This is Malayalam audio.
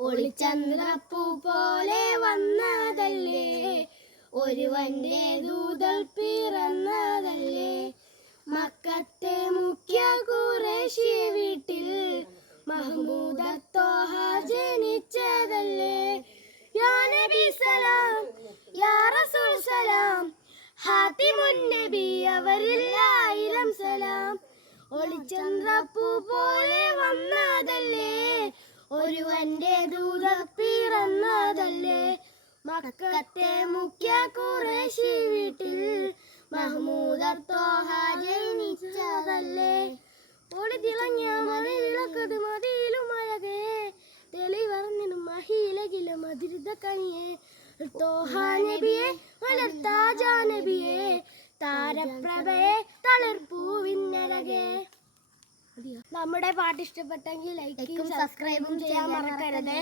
ഒളിച്ചന്ദ്രപ്പൂ പോലെ വന്നതല്ലേ? ഒരുവന്റെ ദൂതൽ പിറന്നതല്ലേ? മക്കത്തെ മുഖ്യ കുറേശി വീട്ടിൽ മഹ്മൂദ തോഹ ജനിച്ചതല്ലേ? യാ നബി സലാം യാ റസൂൽ സലാം സലാം. ഒളിച്ചന്ദ്രപ്പൂ പോലെ വന്നതല്ലേ ഒരുവന്റെ ദൂത പിറന്നതല്ലേ മക്കത്തെ മുഖ്യ കുറേശി വീട്ടിൽ മഹ്മൂദർ തോഹ ജനിച്ചതല്ലേ? ഓടി തിളങ്ങിയ മതിലക്കത് മതിയിലും അഴകേ തെളിവർന്നിനും മഹിലകിലും മതിരുത കനിയെ. തോഹ നബിയെ നബിയെ താരപ്രഭയെ തളിർപ്പൂവിന്നഴകേ നമ്മുടെ പാട്ട് ഇഷ്ടപ്പെട്ടെങ്കിൽ ലൈക്കും സബ്സ്ക്രൈബും ചെയ്യാൻ മറക്കരുതേ.